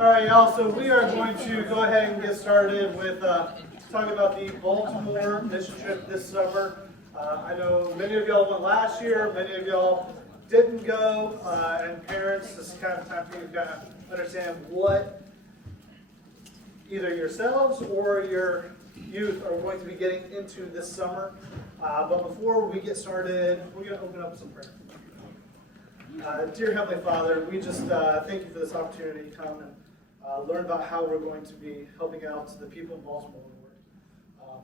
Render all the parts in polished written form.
All right, y'all, so we are going to go ahead and get started with talking about the Baltimore mission trip this summer. I know many of y'all went last year, many of y'all didn't go, and parents, this is kind of time for you to kind of understand what either yourselves or your youth are going to be getting into this summer. But before we get started, we're going to open up some prayer. Dear Heavenly Father, we just thank you for this opportunity to come and learn about how we're going to be helping out the people in Baltimore, Lord.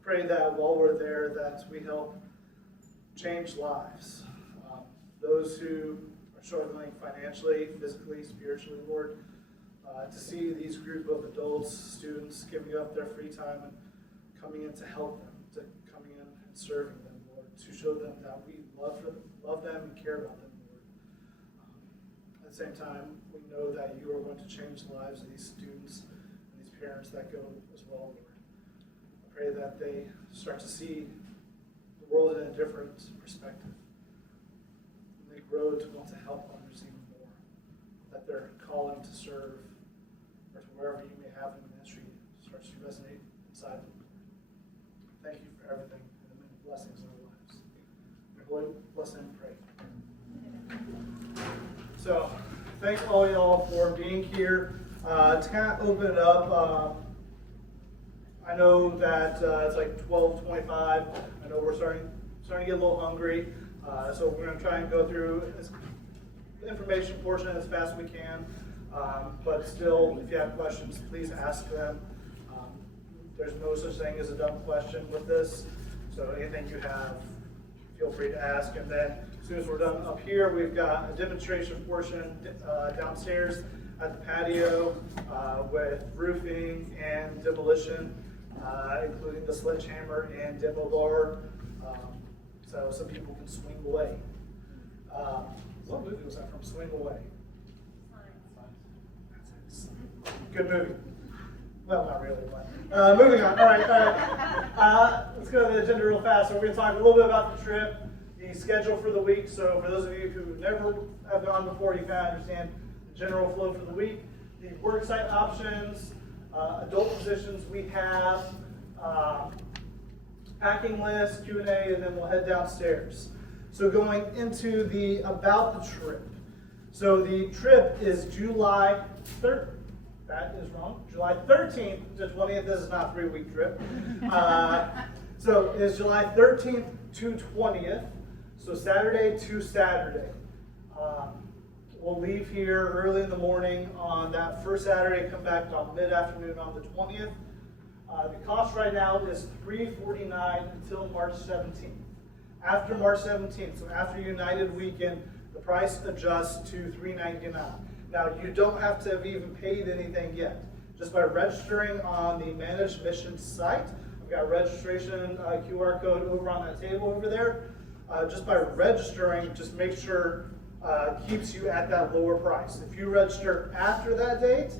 Pray that while we're there, that we help change lives. Those who are struggling financially, physically, spiritually, Lord, to see these group of adults, students, giving up their free time and coming in to help them, to coming in and serving them, Lord, to show them that we love them and care about them. At the same time, we know that you are going to change the lives of these students and these parents that go as well, Lord. I pray that they start to see the world in a different perspective. And they grow to want to help others even more. That their calling to serve or to wherever you may have in ministry starts to resonate inside them. Thank you for everything and the many blessings in our lives. In your holy blessing, pray. So, thanks all y'all for being here. To kind of open it up, I know that it's like 12:25. I know we're starting to get a little hungry, so we're going to try and go through the information portion as fast as we can. But still, if you have questions, please ask them. There's no such thing as a dumb question with this, so anything you have, feel free to ask. And then as soon as we're done up here, we've got a demonstration portion downstairs at the patio with roofing and demolition, including the sledgehammer and demo bar, so some people can swing away. What movie was that from? Swing Away. Good movie. Well, not really, but moving on. All right. Let's go to the agenda real fast. So we're going to talk a little bit about the trip, the schedule for the week. So for those of you who never have gone before, you kind of understand the general flow for the week. The work site options, adult positions we have, packing list, Q&A, and then we'll head downstairs. So going into the about the trip. So the trip is July 3rd. That is wrong. July 13th to 20th. This is not a 3-week trip. So it's July 13th to 20th. So Saturday to Saturday. We'll leave here early in the morning on that first Saturday, come back on mid-afternoon on the 20th. The cost right now is $349 until March 17th. After March 17th, so after United Weekend, the price adjusts to $399. Now, you don't have to have even paid anything yet. Just by registering on the Managed Missions site, I've got a registration QR code over on that table over there. Just by registering, just make sure keeps you at that lower price. If you register after that date,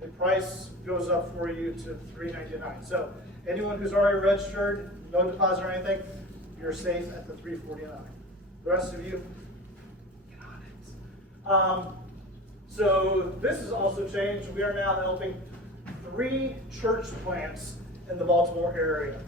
the price goes up for you to $399. So anyone who's already registered, no deposit or anything, you're safe at the $349. The rest of you, get on it. So this has also changed. We are now helping 3 church plants in the Baltimore area.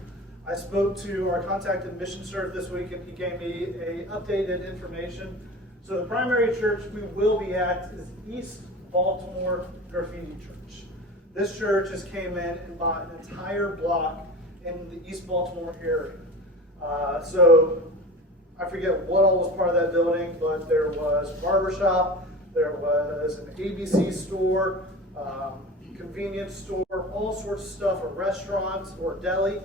I spoke to our contact in Mission Serve this week, and he gave me updated information. So the primary church we will be at is East Baltimore Graffiti Church. This church just came in and bought an entire block in the East Baltimore area. So I forget what all was part of that building, but there was a barbershop, there was an ABC store, convenience store, all sorts of stuff, a restaurant or deli,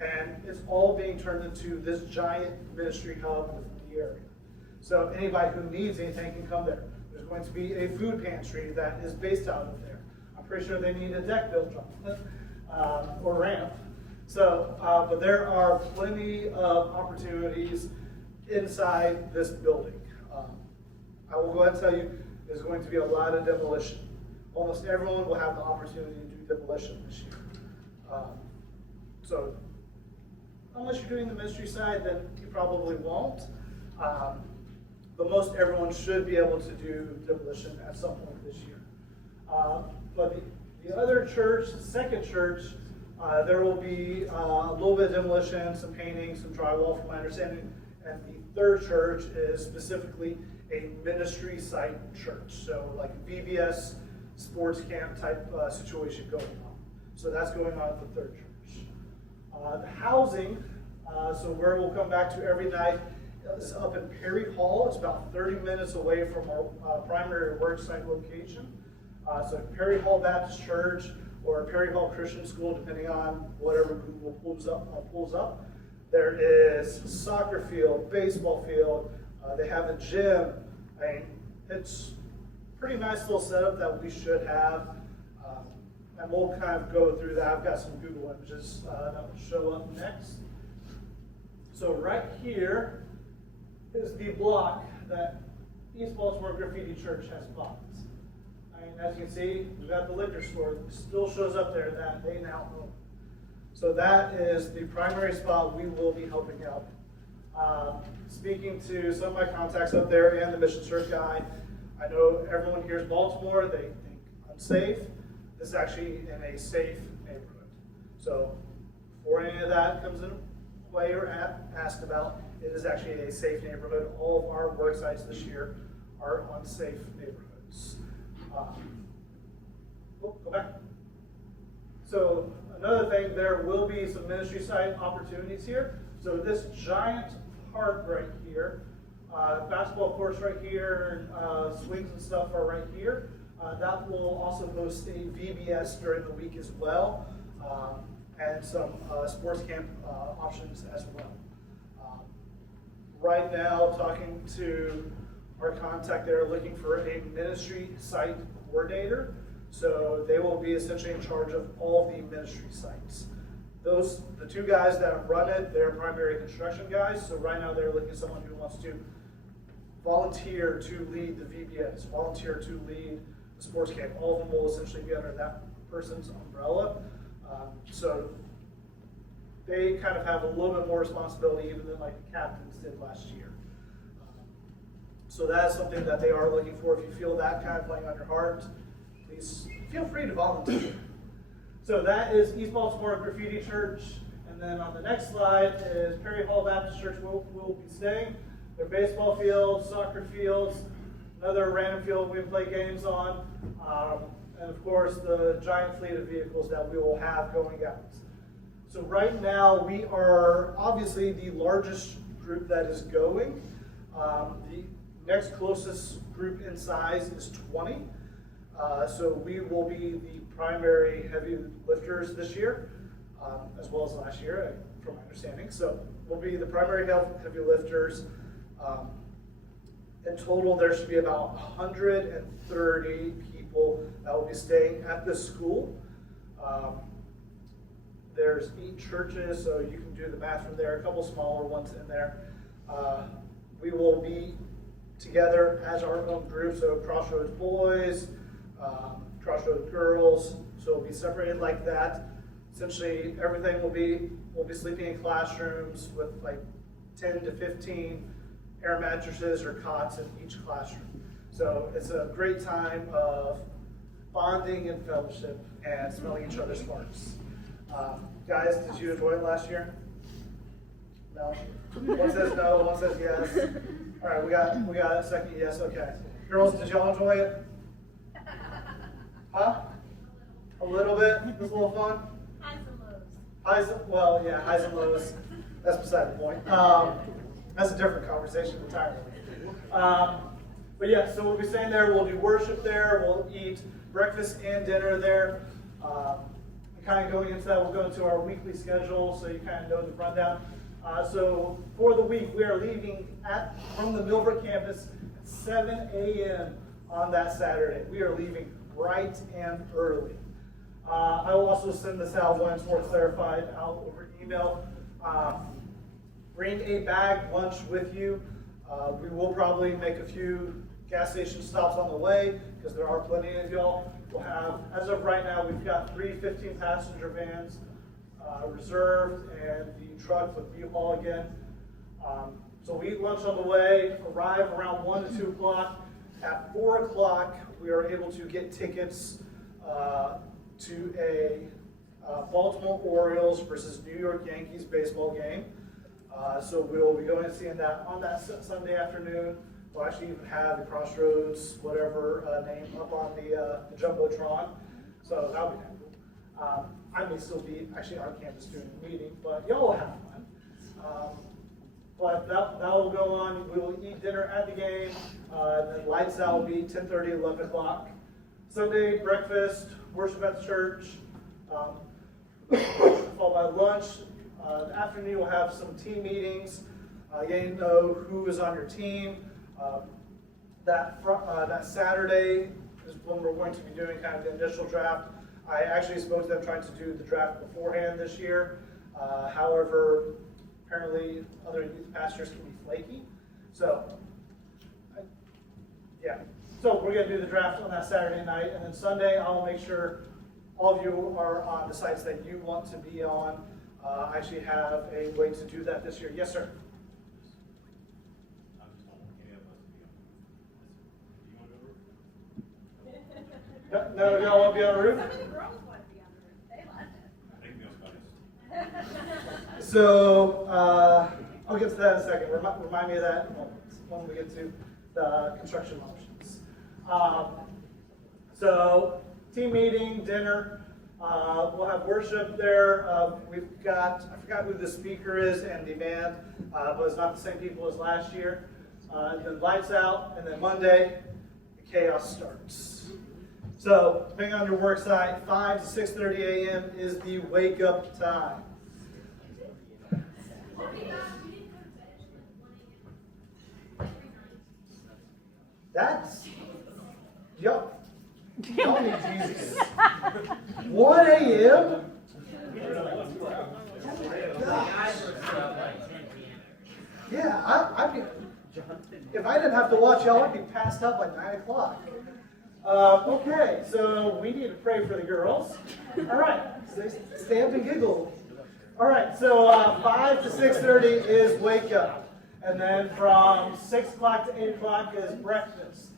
and it's all being turned into this giant ministry hub within the area. So anybody who needs anything can come there. There's going to be a food pantry that is based out of there. I'm pretty sure they need a deck built or ramp. So, but there are plenty of opportunities inside this building. I will go ahead and tell you, there's going to be a lot of demolition. Almost everyone will have the opportunity to do demolition this year. So, unless you're doing the ministry side, then you probably won't. But most everyone should be able to do demolition at some point this year. But the other church, the second church, there will be a little bit of demolition, some painting, some drywall from my understanding. And the third church is specifically a ministry site church. So like a VBS sports camp type situation going on. So that's going on at the third church. The housing, so where we'll come back to every night, is up in Perry Hall. It's about 30 minutes away from our primary work site location. So Perry Hall Baptist Church or Perry Hall Christian School, depending on whatever Google pulls up. There is soccer field, baseball field. They have a gym. I mean, it's a pretty nice little setup that we should have. And we'll kind of go through that. I've got some Google images that will show up next. So right here is the block that East Baltimore Graffiti Church has bought. And as you can see, we've got the liquor store. It still shows up there that they now own. So that is the primary spot we will be helping out. Speaking to some of my contacts up there and the mission trip guy, I know everyone here is Baltimore. They think unsafe. This is actually in a safe neighborhood. So before any of that comes in play or asked about, it is actually a safe neighborhood. All of our work sites this year are on safe neighborhoods. Go back. So another thing, there will be some ministry site opportunities here. So this giant park right here, basketball courts right here, swings and stuff are right here. That will also host a VBS during the week as well, and some sports camp options as well. Right now, talking to our contact there, looking for a ministry site coordinator. So they will be essentially in charge of all the ministry sites. The two guys that run it, they're primary construction guys. So right now they're looking at someone who wants to volunteer to lead the VBS, volunteer to lead the sports camp. All of them will essentially be under that person's umbrella. So they kind of have a little bit more responsibility even than like the captains did last year. So that is something that they are looking for. If you feel that kind of playing on your heart, please feel free to volunteer. So that is East Baltimore Graffiti Church. And then on the next slide is Perry Hall Baptist Church where we'll be staying. Their baseball fields, soccer fields, another random field we play games on, and of course the giant fleet of vehicles that we will have going out. So right now we are obviously the largest group that is going. The next closest group in size is 20. So we will be the primary heavy lifters this year, as well as last year, from my understanding. So we'll be the primary heavy lifters. In total, there should be about 130 people that will be staying at this school. There's 8 churches, so you can do the math from there, a couple smaller ones in there. We will be together as our own group, so Crossroads Boys, Crossroads Girls, so we'll be separated like that. Essentially, everything we'll be sleeping in classrooms with like 10 to 15 air mattresses or cots in each classroom. So it's a great time of bonding and fellowship and smelling each other's farts. Guys, did you enjoy it last year? No? One says no, one says yes. All right, we got a second yes, okay. Girls, did y'all enjoy it? Huh? A little bit? It was a little fun? Highs and lows. Highs and lows. That's beside the point. That's a different conversation entirely. But yeah, so we'll be staying there. We'll do worship there. We'll eat breakfast and dinner there. And kind of going into that, we'll go into our weekly schedule so you kind of know the rundown. So for the week, we are leaving from the Millbrook campus at 7 a.m. on that Saturday. We are leaving bright and early. I will also send this out once more clarified out over email. Bring a bag lunch with you. We will probably make a few gas station stops on the way because there are plenty of y'all. We'll have, as of right now, we've got 3 15-passenger vans reserved and the truck with U-Haul again. So we eat lunch on the way, arrive around 1 to 2 o'clock. At 4 o'clock, we are able to get tickets to a Baltimore Orioles versus New York Yankees baseball game. So we'll be going and seeing that on that Sunday afternoon. We'll actually even have the Crossroads, whatever name, up on the Jumbotron. So that'll be kind of cool. I may still be actually on campus doing a meeting, but y'all will have fun. But that will go on. We will eat dinner at the game. Then lights out will be 10:30, 11 o'clock. Sunday breakfast, worship at the church, followed by lunch. The afternoon we'll have some team meetings, getting to know who is on your team. That Saturday is when we're going to be doing kind of the initial draft. I actually spoke to them trying to do the draft beforehand this year. However, apparently other youth pastors can be flaky. So, yeah. So we're going to do the draft on that Saturday night. And then Sunday, I'll make sure all of you are on the sites that you want to be on. I actually have a way to do that this year. Yes, sir. No, y'all want to be on the roof? Some of the girls want to be on the roof. They love it. So, I'll get to that in a second. Remind me of that when we get to the construction motions. So, team meeting, dinner. We'll have worship there. We've got, I forgot who the speaker is and the band, but it's not the same people as last year. Then lights out, and then Monday, the chaos starts. So, depending on your work site, 5 to 6:30 a.m. is the wake up time. That's, yup. Y'all need Jesus. 1 a.m.? Yeah, I'd be, if I didn't have to watch y'all, I'd be passed out by 9 o'clock. Okay, so we need to pray for the girls. All right, stay up and giggle. All right, so 5 to 6:30 is wake up. And then from 6 o'clock to 8 o'clock is breakfast.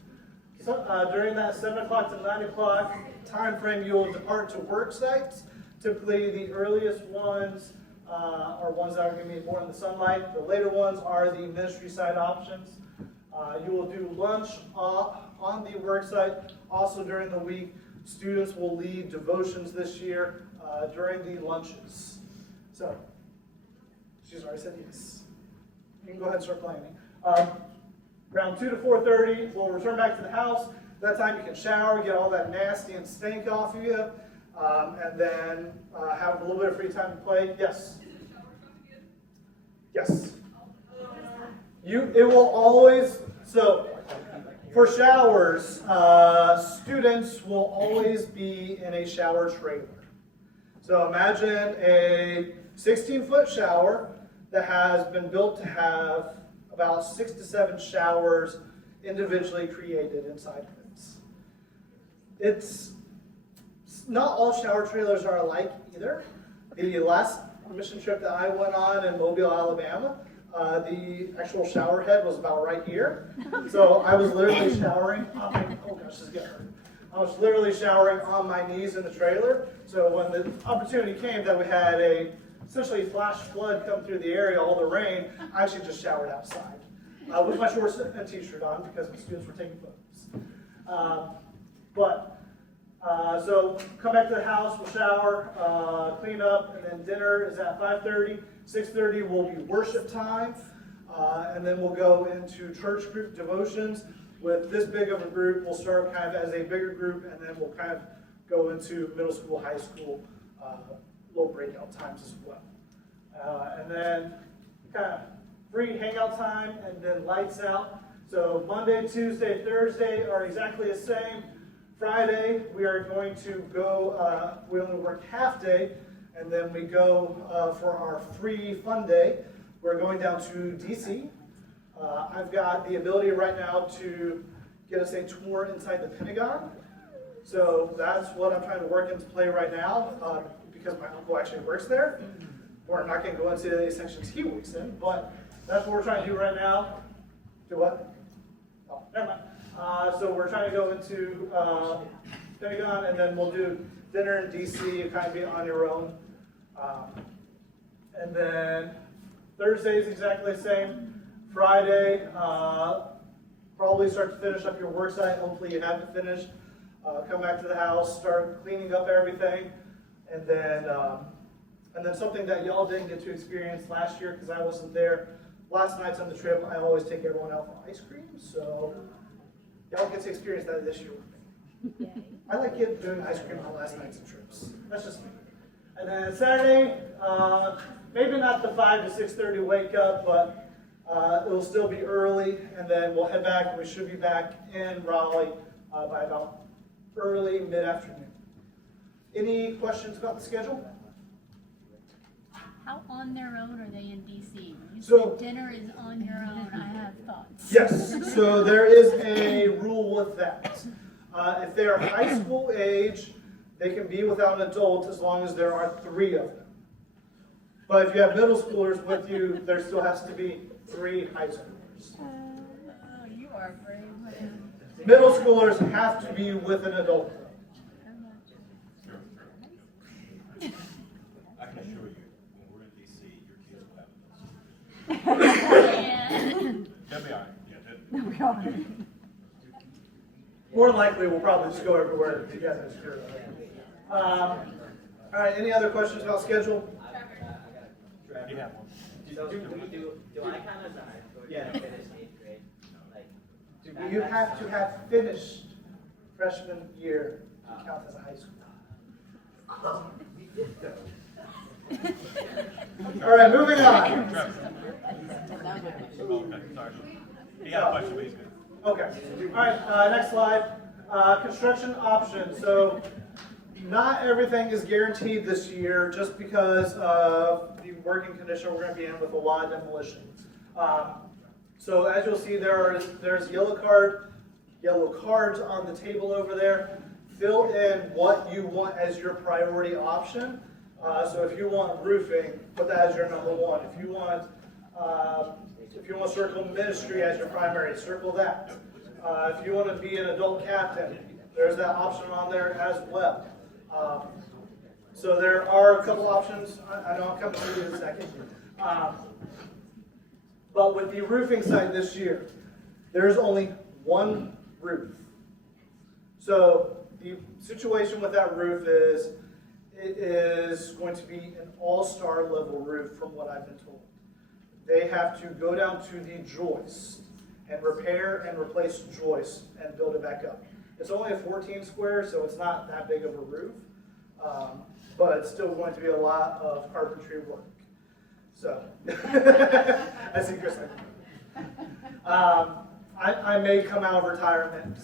So, during that 7 o'clock to 9 o'clock time frame, you will depart to work sites. Typically, the earliest ones are ones that are going to be more in the sunlight. The later ones are the ministry side options. You will do lunch on the work site. Also during the week, students will lead devotions this year during the lunches. So, she's already said yes. You can go ahead and start planning. Around 2 to 4:30, we'll return back to the house. That time you can shower, get all that nasty and stink off of you, and then have a little bit of free time to play. Yes? Yes. It will always, so for showers, students will always be in a shower trailer. So imagine a 16-foot shower that has been built to have about 6 to 7 showers individually created inside of it. It's not all shower trailers are alike either. The last mission trip that I went on in Mobile, Alabama, the actual shower head was about right here. So I was literally showering on my, oh gosh, this is getting hurt. I was literally showering on my knees in the trailer. So when the opportunity came that we had a essentially flash flood come through the area, all the rain, I actually just showered outside with my shorts and t-shirt on because the students were taking photos. So come back to the house, we'll shower, clean up, and then dinner is at 5:30. 6:30 will be worship time, and then we'll go into church group devotions. With this big of a group, we'll start kind of as a bigger group, and then we'll kind of go into middle school, high school, little breakout times as well. And then kind of free hangout time, and then lights out. So Monday, Tuesday, Thursday are exactly the same. Friday, we are going to go, we only work half day, and then we go for our free fun day. We're going down to DC. I've got the ability right now to get us a tour inside the Pentagon. So that's what I'm trying to work into play right now, because my uncle actually works there. We're not going to go into the sections he works in, but that's what we're trying to do right now. Do what? Oh, never mind. So we're trying to go into Pentagon, and then we'll do dinner in DC. You kind of be on your own. And then Thursday is exactly the same. Friday, probably start to finish up your work site. Hopefully you have it finished. Come back to the house, start cleaning up everything, and then something that y'all didn't get to experience last year because I wasn't there. Last nights on the trip, I always take everyone out for ice cream, so y'all get to experience that this year with me. I like doing ice cream on last nights of trips. That's just me. And then Saturday, maybe not the 5 to 6:30 wake up, but it'll still be early, and then we'll head back, and we should be back in Raleigh by about early mid-afternoon. Any questions about the schedule? How on their own are they in DC? You So- said dinner is on your own. I have thoughts. Yes, so there is a rule with that. If they are high school age, they can be without an adult as long as there are 3 of them. But if you have middle schoolers with you, there still has to be 3 high schoolers. Oh, you are brave. Middle schoolers have to be with an adult. I can assure you, when we're in DC, your kids will have this. Yeah. They'll be all right. Yeah, More than likely, we'll probably just go everywhere together. All right, any other questions about schedule? you have one. So do I kind of finish 8th grade? Like, You have to have finished freshman year to count as a high school. All right, moving on. Trevor. Okay, sorry. He had a question, but he's good. Okay. All right. Next slide. Construction options. So, not everything is guaranteed this year, just because of the working condition we're going to be in with a lot of demolition. So, as you'll see, there's yellow cards on the table over there. Fill in what you want as your priority option. So, if you want roofing, put that as your number 1. If you want circle ministry as your primary, circle that. If you want to be an adult captain, there's that option on there as well. So there are a couple options. I know I'm coming to you in a second. But with the roofing side this year, there's only 1 roof. So the situation with that roof is it is going to be an all-star level roof from what I've been told. They have to go down to the joist and repair and replace joists and build it back up. It's only a 14 square, so it's not that big of a roof, but it's still going to be a lot of carpentry work. So, I see Chris. I may come out of retirement,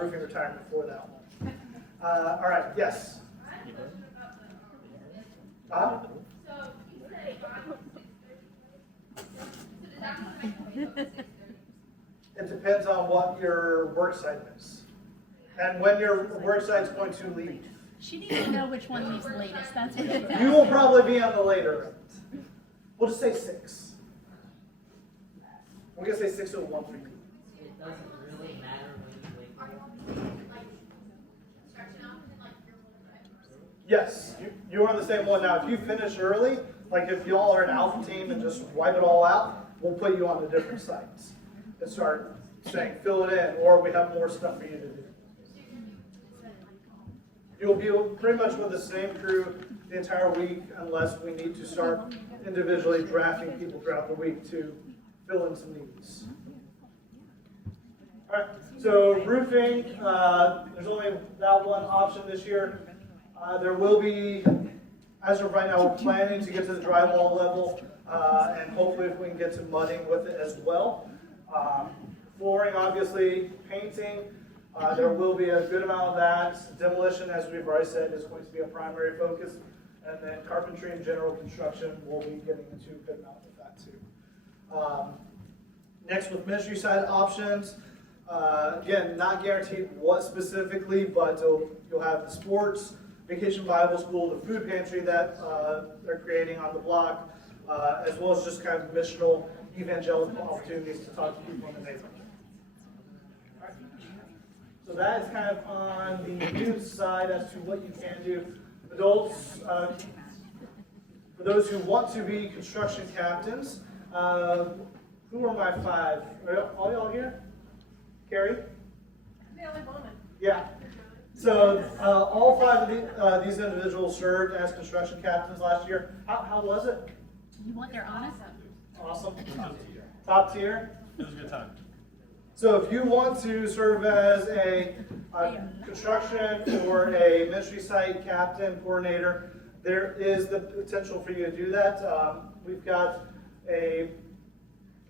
roofing retirement for that one. All right, yes. So you said 5 to 6:30. It depends on what your work site is and when your work site's going to leave. She needs to know which one leaves latest. That's what she's You will probably be on the later end. We'll just say 6. We're going to say 6:01 for you. it doesn't really matter when you wake up. Yes, you're on the same one now. If you finish early, like if y'all are an alpha team and just wipe it all out, we'll put you on the different sites and start saying fill it in, or we have more stuff for you to do. You'll be pretty much with the same crew the entire week unless we need to start individually drafting people throughout the week to fill in some needs. All right, so roofing, there's only that one option this year. There will be, as of right now, we're planning to get to the drywall level, and hopefully if we can get to mudding with it as well. Flooring, obviously, painting, there will be a good amount of that. Demolition, as we've already said, is going to be a primary focus. And then carpentry and general construction, we'll be getting into a good amount with that too. Next, with ministry side options, again, not guaranteed what specifically, but you'll have the sports, Vacation Bible School, the food pantry that they're creating on the block, as well as just kind of missional evangelical opportunities to talk to people in the neighborhood. So that is kind of on the youth side as to what you can do. Adults, for those who want to be construction captains, who are my five? Are all y'all here? Carrie? I'm the only woman. Yeah. So all five of these individuals served as construction captains last year. How was it? You want their honest? Awesome. Top tier. Top tier. It was a good time. So if you want to serve as a construction or a ministry site captain, coordinator, there is the potential for you to do that. We've got a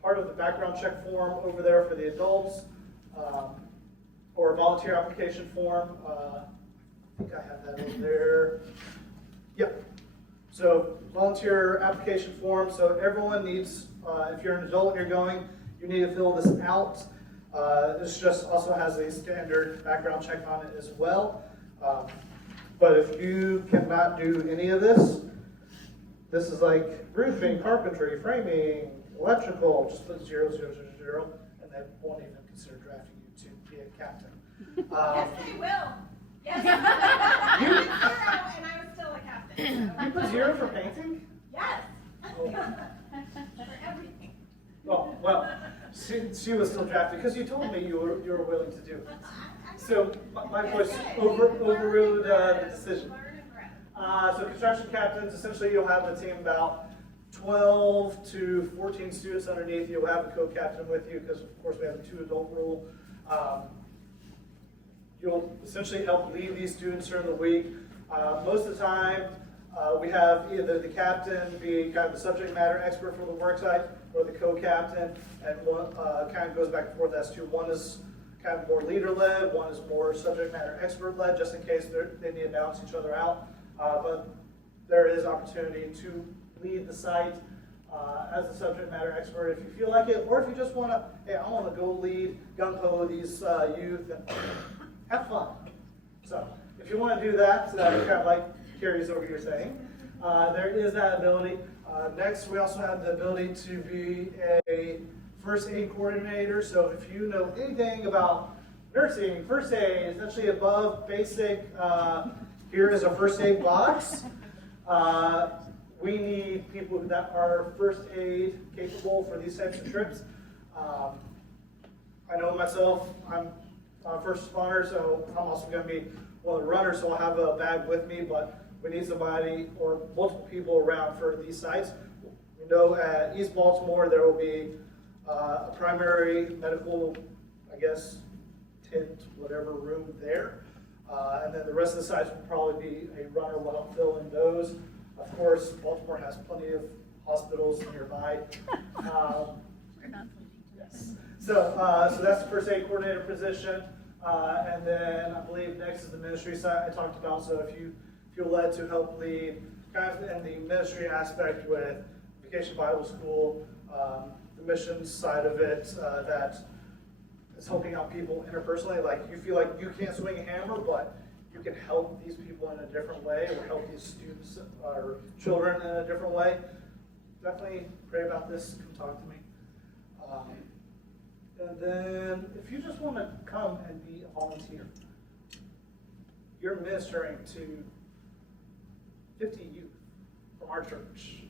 part of the background check form over there for the adults, or a volunteer application form. I think I have that over there. Yep. So volunteer application form. So everyone needs, if you're an adult and you're going, you need to fill this out. This just also has a standard background check on it as well. But if you cannot do any of this, this is like roofing, carpentry, framing, electrical, just put 0, 0, 0, 0, and they won't even consider drafting you to be a captain. Yes, they will. Yes. You- I did 0 and I was still a captain. You put 0 for painting? Yes. Oh. For everything. Oh, well, she was still drafted because you told me you were willing to do it. So my voice overruled the decision. Learn and grow. So construction captains, essentially you'll have the team about 12 to 14 students underneath. You'll have a co-captain with you because of course we have the 2 adult rule. You'll essentially help lead these students during the week. Most of the time, we have either the captain be kind of the subject matter expert for the work site, or the co-captain, and one kind of goes back and forth as to one is kind of more leader-led, one is more subject matter expert-led, just in case they need to balance each other out. But there is opportunity to lead the site as a subject matter expert if you feel like it, or if you just want to, hey, I want to go lead gung-ho these youth and have fun. So if you want to do that, kind of like Carrie's over here saying, there is that ability. Next, we also have the ability to be a first aid coordinator. So if you know anything about nursing, first aid, essentially above basic, here is a first aid box. We need people that are first aid capable for these types of trips. I know myself, I'm a first responder, so I'm also going to be one of the runners, so I'll have a bag with me, but we need somebody or multiple people around for these sites. We know at East Baltimore there will be a primary medical, I guess, tent, whatever room there. And then the rest of the sites will probably be a runner will help fill in those. Of course, Baltimore has plenty of hospitals nearby. We're not leaving. Yes. So that's the first aid coordinator position. And then I believe next is the ministry side I talked about. So if you feel led to help lead kind of in the ministry aspect with Vacation Bible School, the missions side of it, that is helping out people interpersonally. Like you feel like you can't swing a hammer, but you can help these people in a different way or help these students or children in a different way. Definitely pray about this. Come talk to me. And then if you just want to come and be a volunteer, you're ministering to 50 youth from our church,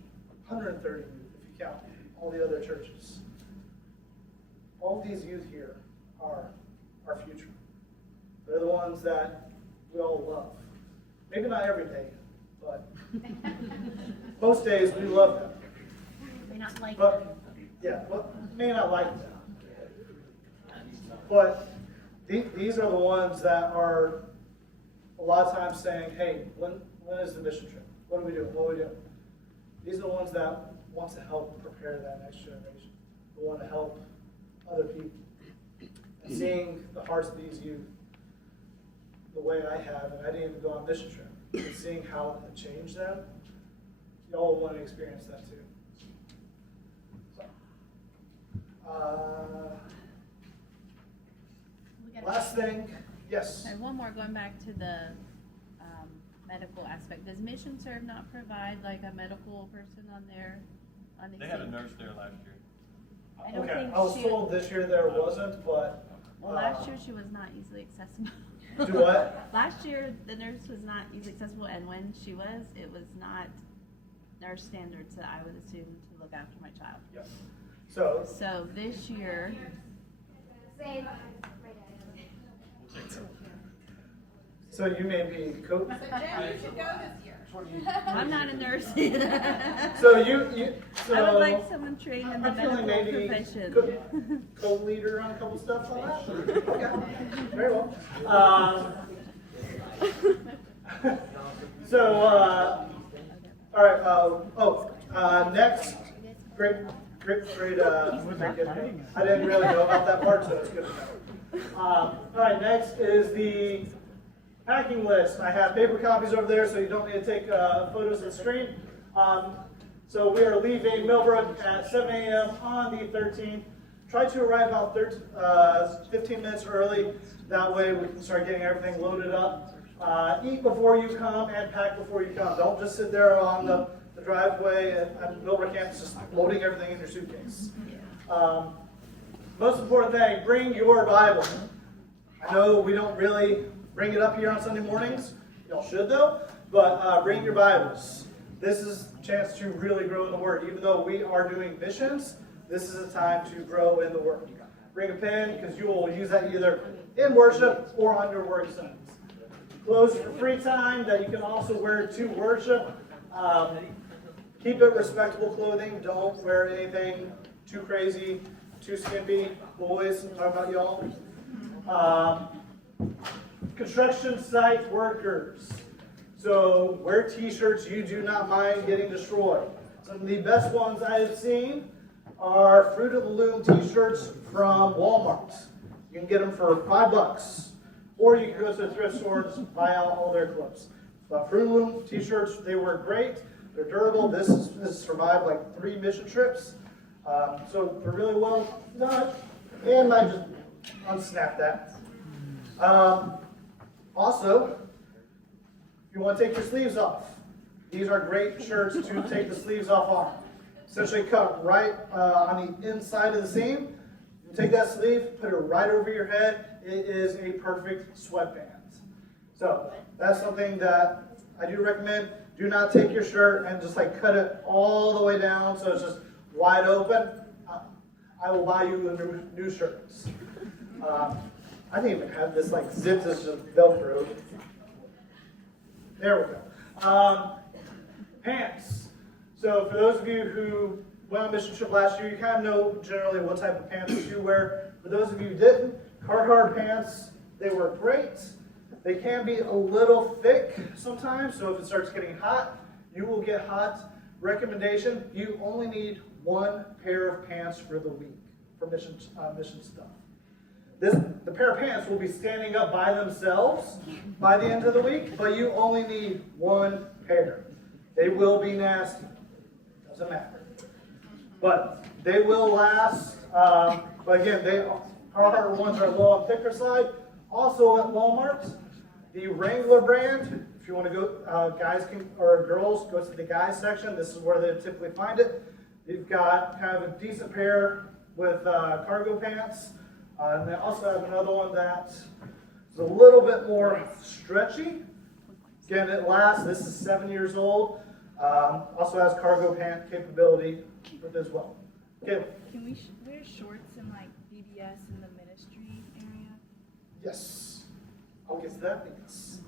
130 youth if you count all the other churches. All of these youth here are our future. They're the ones that we all love. Maybe not every day, but most days we love them. May not like But them. yeah, well, may not like them. But these are the ones that are a lot of times saying, hey, when is the mission trip? What are we doing? What are we doing? These are the ones that want to help prepare that next generation. Who want to help other people. And seeing the hearts of these youth the way I have, and I didn't even go on mission trip, and seeing how it changed them, y'all want to experience that too. So, We gotta- last thing, yes. And one more, going back to the medical aspect. Does Mission Serve not provide like a medical person on there? They had a nurse there last year. I don't Okay, think I was she- told this year there wasn't, but Well, last year she was not easily accessible. Do what? Last year, the nurse was not easily accessible, and when she was, it was not nurse standards that I would assume to look after my child. Yep. So, So this year, Same. so you may be So Jen, you should go this year. I'm not a nurse. So you so I would like someone trained in the I'm feeling medical maybe profession. co-leader on a couple stuff on that. Okay, very well. So all right. Next, great. I didn't really know about that part, so it's good to know. All right, next is the packing list. I have paper copies over there, so you don't need to take photos of the screen. So we are leaving Millbrook at 7 a.m. on the 13th. Try to arrive about 15 minutes early. That way we can start getting everything loaded up. Eat before you come and pack before you come. Don't just sit there on the driveway at Millbrook campus just loading everything in your suitcase. Most important thing, bring your Bible. I know we don't really bring it up here on Sunday mornings. Y'all should though, but bring your Bibles. This is a chance to really grow in the Word. Even though we are doing missions, this is a time to grow in the Word. Bring a pen because you will use that either in worship or on your work Sundays. Clothes for free time that you can also wear to worship. Keep it respectable clothing. Don't wear anything too crazy, too skimpy. Boys, I'm talking about y'all. Construction site workers. So wear t-shirts you do not mind getting destroyed. Some of the best ones I have seen are Fruit of the Loom t-shirts from Walmart. You can get them for $5. Or you can go to a thrift store and just buy out all their clothes. But Fruit of the Loom t-shirts, they work great. They're durable. This has survived like 3 mission trips. So they're really well done. And I just unsnap that. Also, if you want to take your sleeves off, these are great shirts to take the sleeves off on. Essentially cut right on the inside of the seam. You take that sleeve, put it right over your head. It is a perfect sweatband. So that's something that I do recommend. Do not take your shirt and just like cut it all the way down so it's just wide open. I will buy you a new shirt. I didn't even have this like zipped, this just Velcro. There we go. Pants. So for those of you who went on mission trip last year, you kind of know generally what type of pants you wear. For those of you who didn't, Carhartt pants, they work great. They can be a little thick sometimes, so if it starts getting hot, you will get hot. Recommendation, you only need 1 pair of pants for the week for mission stuff. The pair of pants will be standing up by themselves by the end of the week, but you only need 1 pair. They will be nasty. Doesn't matter. But they will last. But again, Carhartt ones are a little on the thicker side. Also at Walmart, the Wrangler brand, if you want to go, guys or girls, go to the guys section. This is where they typically find it. You've got kind of a decent pair with cargo pants. And they also have another one that is a little bit more stretchy. Again, it lasts. This is 7 years old. Also has cargo pant capability with as well. Okay. Can we wear shorts in like BBS in the ministry area? Yes. I'll get to that. Yes.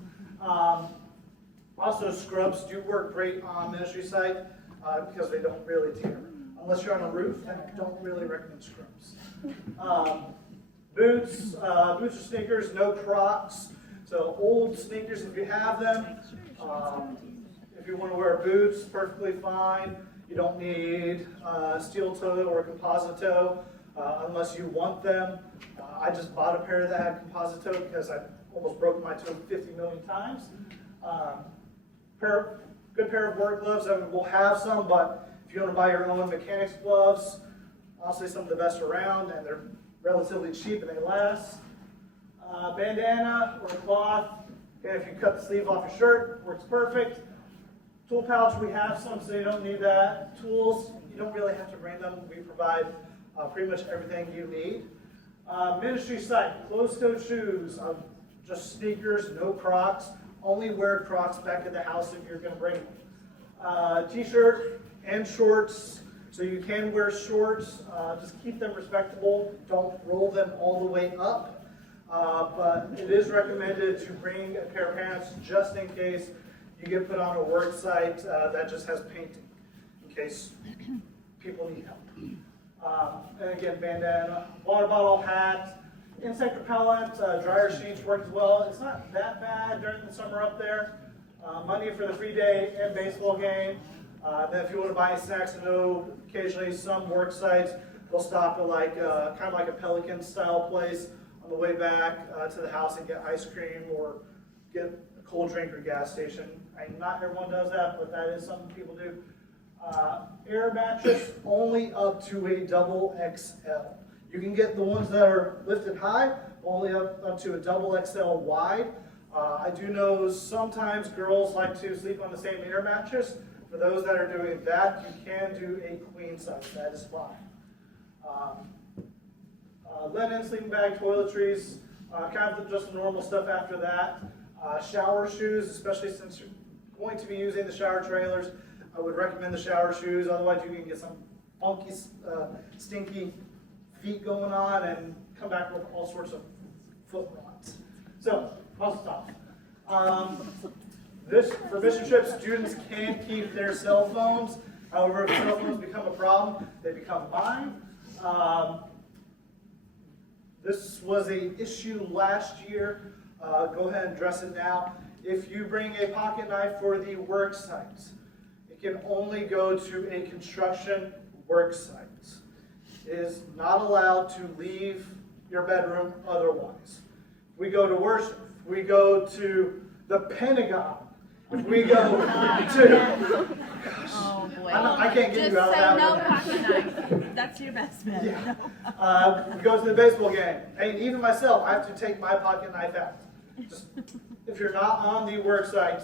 Also, scrubs do work great on ministry site because they don't really tear. Unless you're on a roof, then I don't really recommend scrubs. Boots or sneakers, no Crocs. So old sneakers if you have them. If you want to wear boots, perfectly fine. You don't need steel toe or composite toe unless you want them. I just bought a pair that had composite toe because I almost broke my toe 50 million times. Good pair of work gloves. I mean, we'll have some, but if you want to buy your own mechanics gloves, honestly some of the best around, and they're relatively cheap and they last. Bandana or cloth. Okay, if you cut the sleeve off your shirt, works perfect. Tool pouch, we have some, so you don't need that. Tools, you don't really have to bring them. We provide pretty much everything you need. Ministry site, closed-toed shoes, just sneakers, no Crocs. Only wear Crocs back at the house if you're going to bring them. T-shirt and shorts, so you can wear shorts. Just keep them respectable. Don't roll them all the way up. But it is recommended to bring a pair of pants just in case you get put on a work site that just has painting, in case people need help. And again, bandana, water bottle, hat, insect repellent, dryer sheets work as well. It's not that bad during the summer up there. Money for the free day and baseball game. Then if you want to buy snacks, I know occasionally some work sites will stop at like kind of like a Pelican style place on the way back to the house and get ice cream or get a cold drink or gas station. Not everyone does that, but that is something people do. Air mattress only up to a double XL. You can get the ones that are lifted high, only up to a double XL wide. I do know sometimes girls like to sleep on the same air mattress. For those that are doing that, you can do a queen size. That is fine. Linen, sleeping bag, toiletries, kind of just the normal stuff after that. Shower shoes, especially since you're going to be using the shower trailers, I would recommend the shower shoes. Otherwise, you can get some funky, stinky feet going on and come back with all sorts of foot rots. So, muscle top. This, for mission trips, students can keep their cell phones. However, if cell phones become a problem, they become mine. This was an issue last year. Go ahead and address it now. If you bring a pocket knife for the work site, it can only go to a construction work site. It is not allowed to leave your bedroom otherwise. We go to worship. We go to the Pentagon. If we go to, Oh boy. I can't get Just you out of say that no one. pocket knife. That's your best bet. Yeah. We go to the baseball game. And even myself, I have to take my pocket knife out. Just, if you're not on the work site,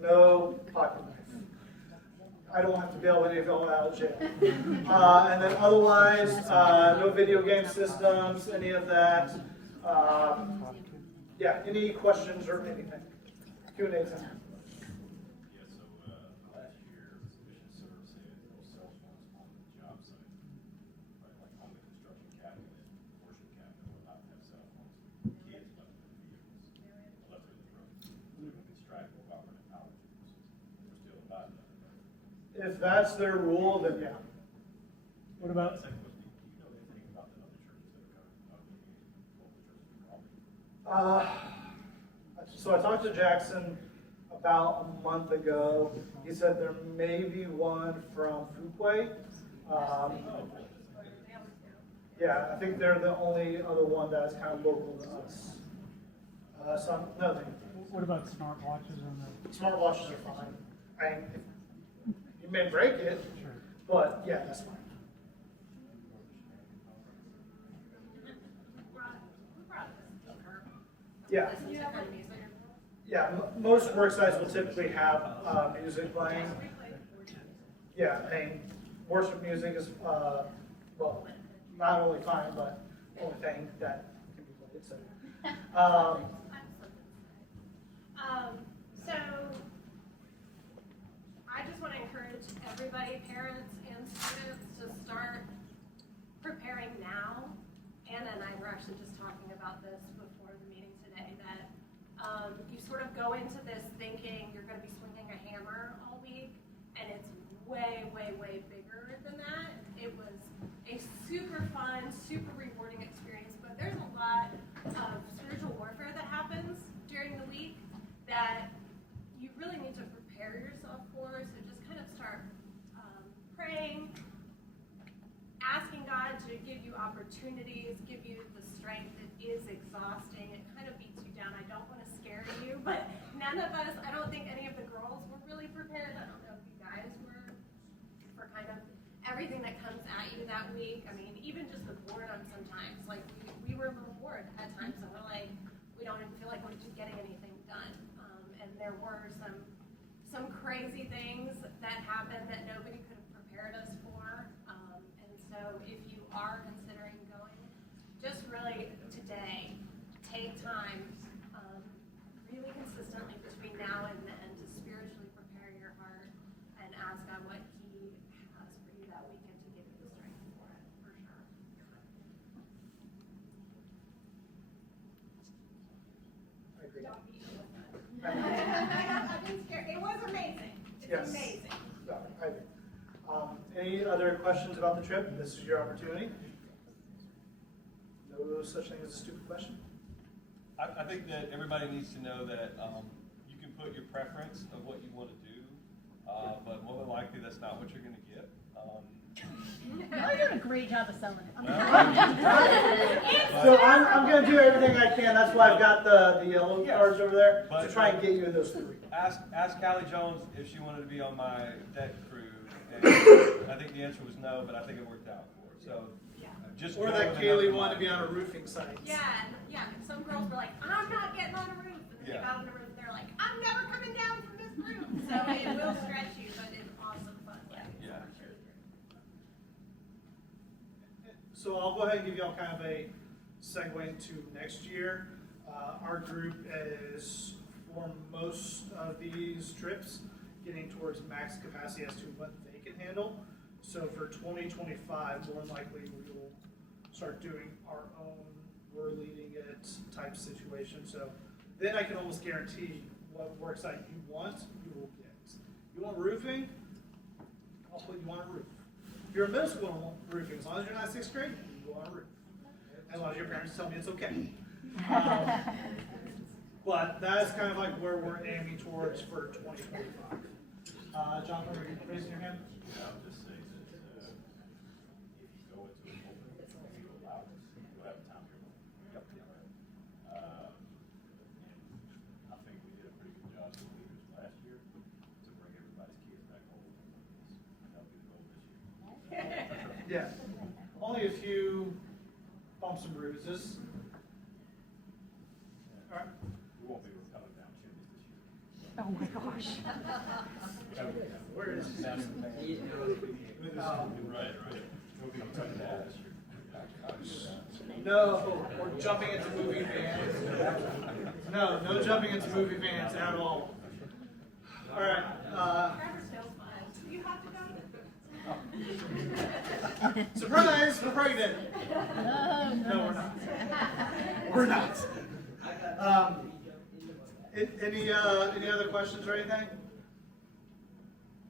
no pocket knife. I don't have to bail any of y'all out of jail. And then otherwise, no video game systems, any of that. Yeah, any questions or anything? Q&A time. Yeah, so last year, Mission Serve said no cell phones on the job site, right? Like on the construction cabinet, worship cabinet, were not to have cell phones. Kids left their vehicles, left their trucks. So we could strike or government power. We're still about that. If that's their rule, then yeah. What about, Second was, do you know anything about the other churches that are coming, local churches are calling? So I talked to Jackson about a month ago. He said there may be one from Fuquay. Yeah, I think they're the only other one that's kind of local to us. So no, what about smart watches on the? smartwatches are fine. You may break it, Sure. but yeah, that's fine. Yeah. Yeah, most work sites will typically have music playing. Yeah, worship music is, well, not only fine, but only thing that can be played. So, So, I just want to encourage everybody, parents and students, to start preparing now. Anna and I were actually just talking about this before the meeting today, that you sort of go into this thinking you're going to be swinging a hammer all week, and it's way, way, way bigger than that. It was a super fun, super rewarding experience, but there's a lot of spiritual warfare that happens during the week that you really need to prepare yourself for. So just kind of start praying, asking God to give you opportunities, give you the strength. It is exhausting. It kind of beats you down. I don't want to scare you, but none of us, I don't think any of the girls were really prepared. I don't know if you guys were, for kind of everything that comes at you that week. I mean, even just the boredom sometimes. Like, we were a little bored at times, and we're like, we don't even feel like we're getting anything done. And there were some crazy things that happened that nobody could have prepared us for. And so if you are considering going, just really I've been scared. It was amazing. It's Yes. amazing. No, I agree. Any other questions about the trip? This is your opportunity. No such thing as a stupid question. I think that everybody needs to know that you can put your preference of what you want to do, but more than likely that's not what you're going to get. You're doing a great job of selling it. So I'm going to do everything I can. That's why I've got the yellow Yeah. cards over there to But- try and get you in those three. Ask Callie Jones if she wanted to be on my deck crew, and I think the answer was no, but I think it worked out for her. So just Or go that with an Kaylee open wanted to be mind. on a roofing site. Yeah, yeah. Some girls were like, I'm not getting on a roof. And then they Yeah. got on the roof and they're like, I'm never coming down from this roof. So it will stretch you, but it's awesome fun. Yeah. So I'll go ahead and give y'all kind of a segue into next year. Our group is, for most of these trips, getting towards max capacity as to what they can handle. So for 2025, more than likely we will start doing our own, we're leading it type situation. So then I can almost guarantee what work site you want, you will get. You want roofing? I'll put you on a roof. If you're in middle school and want roofing, as long as you're not 6th grade, you go on a roof. As long as your parents tell me it's okay. But that is kind of like where we're aiming towards for 2025. Jonathan, are you raising your hand? Yeah, I'll just say that if you go into an open, if you allow this, you'll have a time here. Yep. And I think we did a pretty good job with leaders last year to bring everybody's kids back home. That'll be the goal this year. Yeah. Only a few bumps and bruises. All right. We won't be coming down chimneys this year. Oh my gosh. Where is it? That's the thing. Right. We'll be cutting that this year. No, we're jumping into movie vans. No jumping into movie vans at all. All right. Trevor's still fun. Do you have to go? Surprise! We're pregnant. Oh, No, we're not. We're not. Any other questions or anything?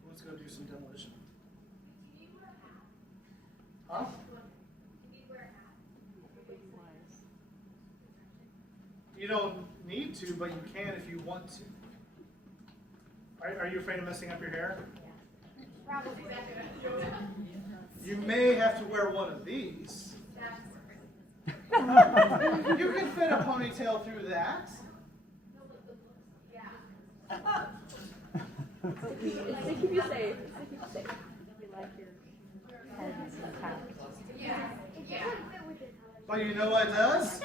Let's go do some demolition. Huh? You don't need to, but you can if you want to. Are you afraid of messing up your hair? Probably. You may have to wear one of these. You can fit a ponytail through that. It's to keep you safe. It's to keep you safe. We like your head intact. But you know what it does?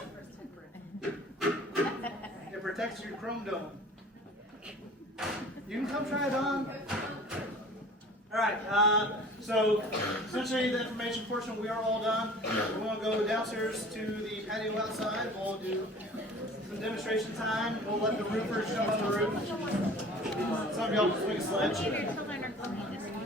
It protects your chrome dome. You can come try it on. All right, so essentially the information portion, we are all done. We're going to go downstairs to the patio outside. We'll do some demonstration time. We'll let the roofers jump on the roof. Some of y'all can swing a sledge. Your children are coming this one.